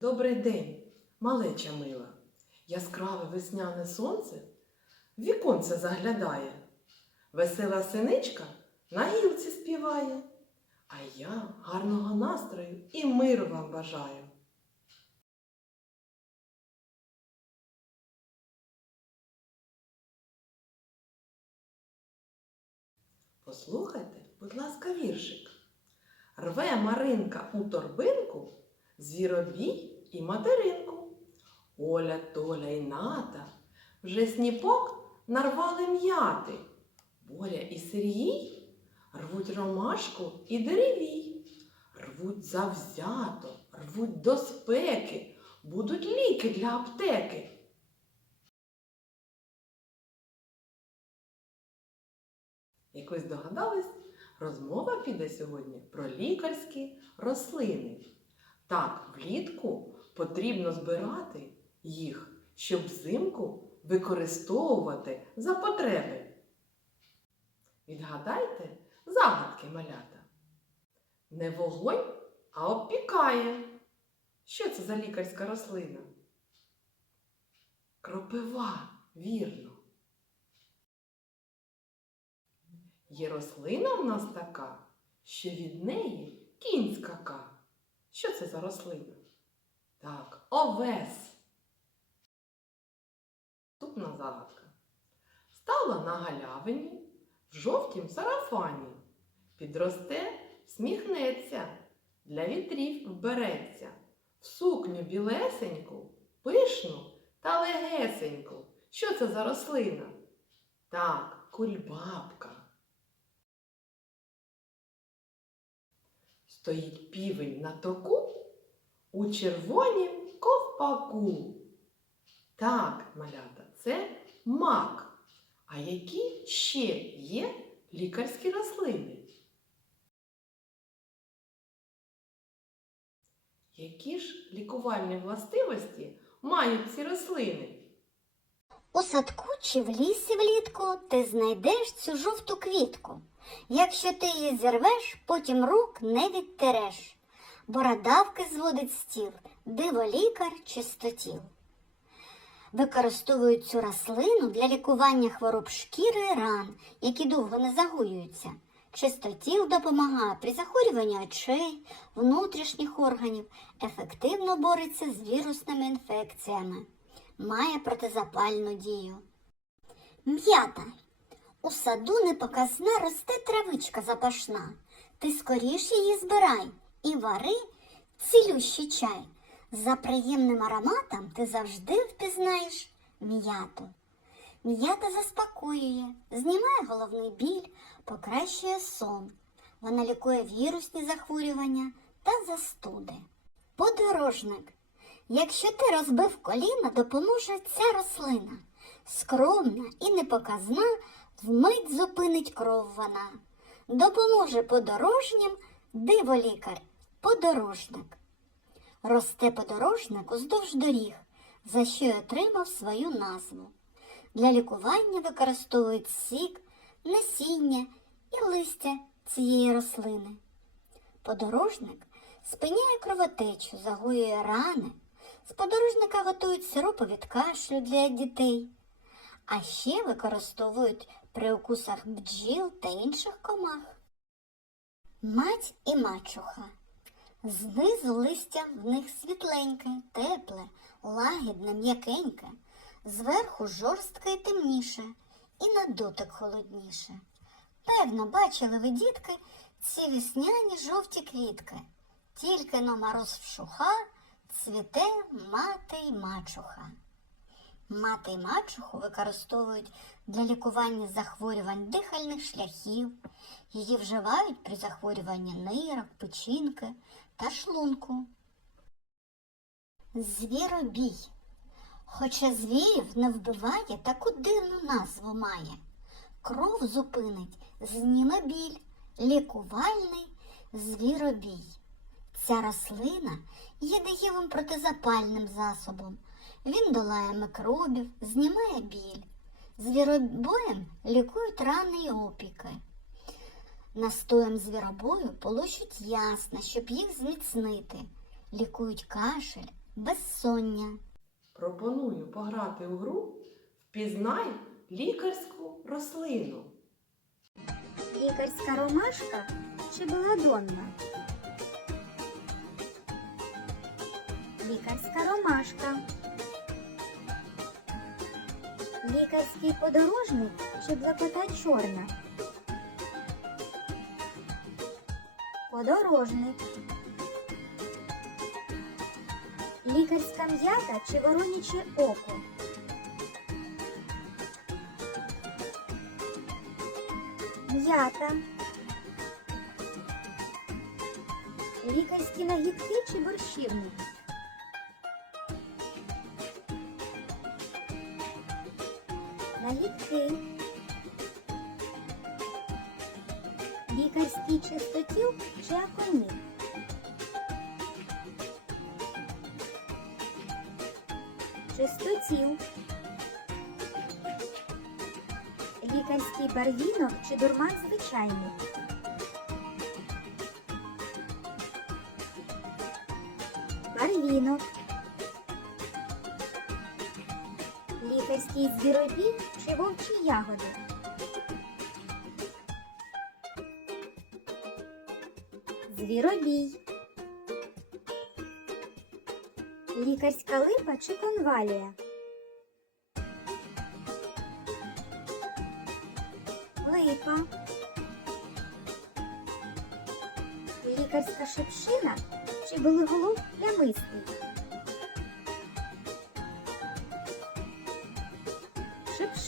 Добрий день, малеча мила. Яскраве весняне сонце в віконце заглядає. Весела синичка на гілці співає. А я гарного настрою і миру вам бажаю. Послухайте, будь ласка, віршик. Рве Маринка у торбинку звіробій і материнку. Оля, Толя і Ната вже сніпок нарвали м'яти. Боря і Сергій рвуть ромашку і деревій. Рвуть завзято, рвуть до спеки, будуть ліки для аптеки. Як ви здогадались, розмова піде сьогодні про лікарські рослини. Так, влітку потрібно збирати їх, щоб взимку використовувати за потреби. Відгадайте загадки малята. Не вогонь, а обпікає. Що це за лікарська рослина? Кропива, вірно. Є рослина в нас така, що від неї кінь скака. Що це за рослина? Так, овес. Наступна загадка. Стала на галявині в жовтім сарафані. Підросте, сміхнеться, для вітрів вбереться. В сукню білесеньку, пишну та легесеньку. Що це за рослина? Так, кульбабка. Стоїть півень на току у червонім ковпаку. Так, малята, це мак. А які ще є лікарські рослини? Які ж лікувальні властивості мають ці рослини? У садку чи в лісі влітку ти знайдеш цю жовту квітку. Якщо ти її зірвеш, потім рук не відтереш. Бородавки зводить стіл, диво лікар чистотіл. Використовують цю рослину для лікування хвороб шкіри ран, які довго не загоюються. Чистотіл допомагає при захворюванні очей, внутрішніх органів, ефективно бореться з вірусними інфекціями має протизапальну дію. М'ята. У саду непоказна росте травичка запашна. Ти скоріш її збирай і вари цілющий чай. За приємним ароматом ти завжди впізнаєш м'яту. М'ята заспокоює, знімає головний біль, покращує сон. Вона лікує вірусні захворювання та застуди. Подорожник. Якщо ти розбив коліна, допоможе ця рослина. Скромна і непоказна, вмить зупинить кров вона. Допоможе подорожнім диволікар, подорожник. Росте подорожник уздовж доріг, за що й отримав свою назву. Для лікування використовують сік, насіння і листя цієї рослини. Подорожник спиняє кровотечу, загоює рани. З подорожника готують сиропи від кашлю для дітей, а ще використовують при укусах бджіл та інших комах. Мать і мачуха. Знизу листя в них світленьке, тепле, лагідне, м'якеньке, зверху жорстке і темніше, і на дотик холодніше. Певно, бачили ви, дітки, ці весняні жовті квітки. Тільки но мороз вшуха, цвіте мати й мачуха. Мати й мачуху використовують для лікування захворювань дихальних шляхів. Її вживають при захворюванні нирок, печінки та шлунку. Звіробій. Хоча звірів не вбиває, таку дивну назву має. Кров зупинить, зніме біль, лікувальний звіробій. Ця рослина є дієвим протизапальним засобом. Він долає микробів, знімає біль. Звіробоєм лікують рани й опіки. Настоєм звіробою полощуть ясна, щоб їх зміцнити. Лікують кашель, безсоння. Пропоную пограти у гру Впізнай лікарську рослину. Лікарська ромашка чи беладонна? Лікарська ромашка. Лікарський подорожник чи блакота чорна? Подорожник. Лікарська м'ята чи вороняче око? М'ята. Лікарські нагідки чи борщівник? Нагідки. Лікарський чистотіл чи аконит? Чистотіл. Лікарський барвінок чи дурман звичайний? Барвінок. Лікарський звіробій чи вовчі ягоди? Звіробій. Лікарська липа чи конвалія? Липа. Лікарська шипшина чи болиголов плямистий?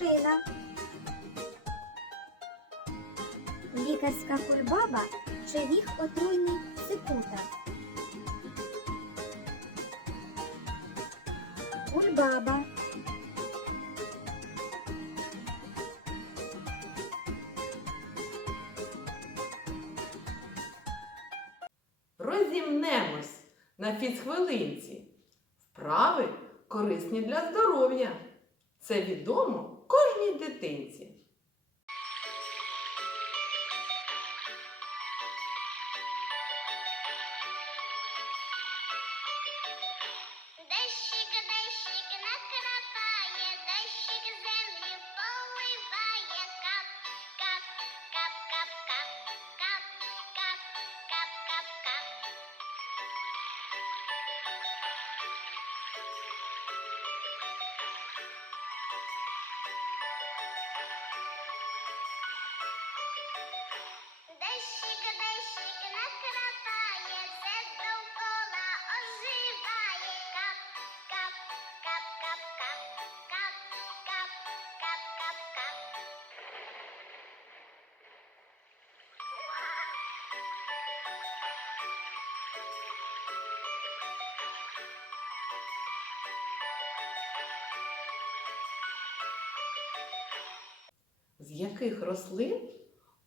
Шипшина. Лікарська кульбаба чи віх отруйний цикута? Кульбаба. Розімнемось на фізхвилинці. Вправи корисні для здоров'я. Це відомо кожній дитинці. З яких рослин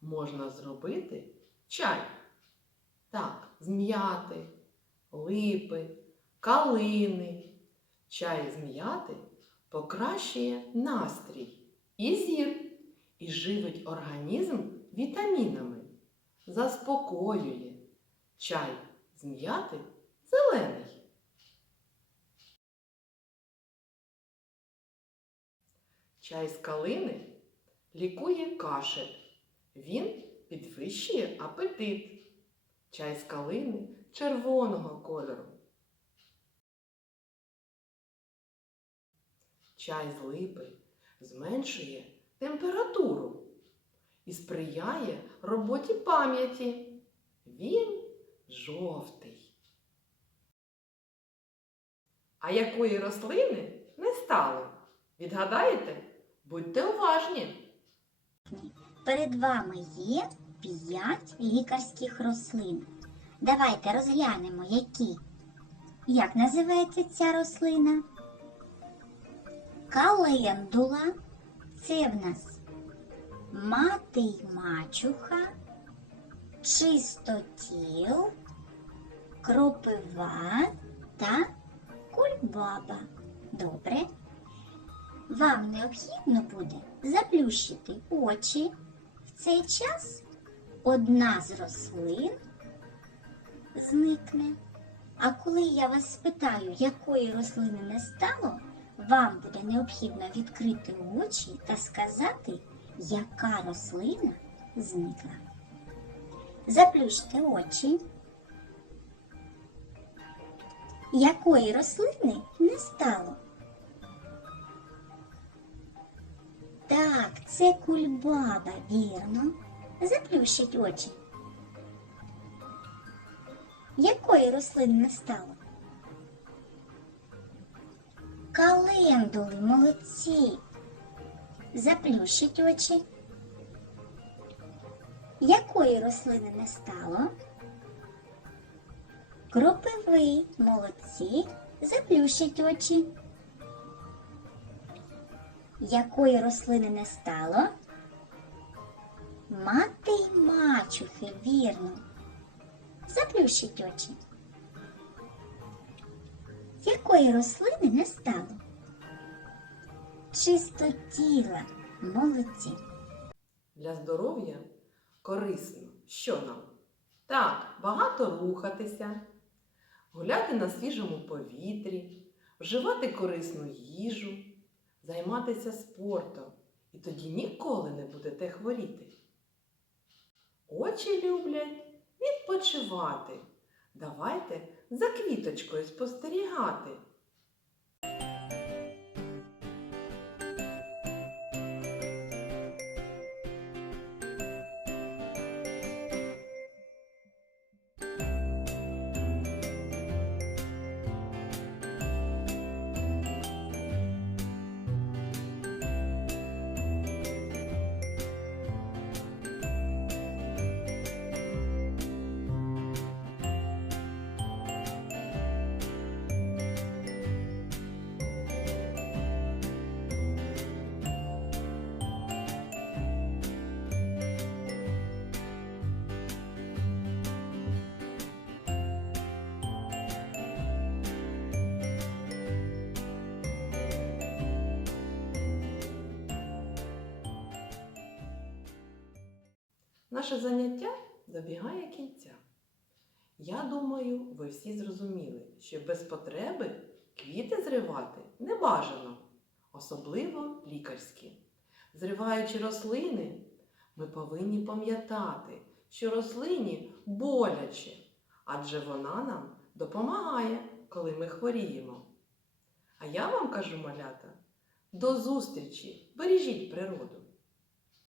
можна зробити чай? Так, з м'яти, липи, калини. Чай з м'яти покращує настрій і зір, і живить організм вітамінами, заспокоює. Чай з м'яти зелений. Чай з калини лікує кашель. Він підвищує апетит. Чай з калини червоного кольору. Чай з липи зменшує температуру і сприяє роботі пам'яті. Він жовтий. А якої рослини не стало? Відгадаєте? Будьте уважні! Перед вами є п'ять лікарських рослин. Давайте розглянемо, які. Як називається ця рослина? Календула. Це в нас мати й мачуха, чистотіл, кропива та кульбаба. Добре. Вам необхідно буде заплющити очі. Цей час одна з рослин зникне, А коли я вас спитаю, якої рослини не стало, вам буде необхідно відкрити очі та сказати, яка рослина зникла. Заплющте очі. Якої рослини не стало? Так, це кульбаба, вірно. Заплющить очі. Якої рослини не стало? Календули, молодці. Заплющить очі. Якої рослини не стало? Кропиви, молодці. Заплющить очі. Якої рослини не стало? Мати й мачухи, вірно. Заплющить очі. Якої рослини не стало? Чистотіла, молодці. Для здоров'я корисно. Що нам? Так, багато рухатися, гуляти на свіжому повітрі, вживати корисну їжу, займатися спортом. І тоді ніколи не будете хворіти. Очі люблять відпочивати. Давайте за квіточкою спостерігати. Наше заняття добігає кінця. Я думаю, ви всі зрозуміли, що без потреби квіти зривати не бажано, особливо лікарські. Зриваючи рослини, ми повинні пам'ятати, що рослині боляче, адже вона нам допомагає, коли ми хворіємо. А я вам кажу, малята, до зустрічі! Бережіть природу!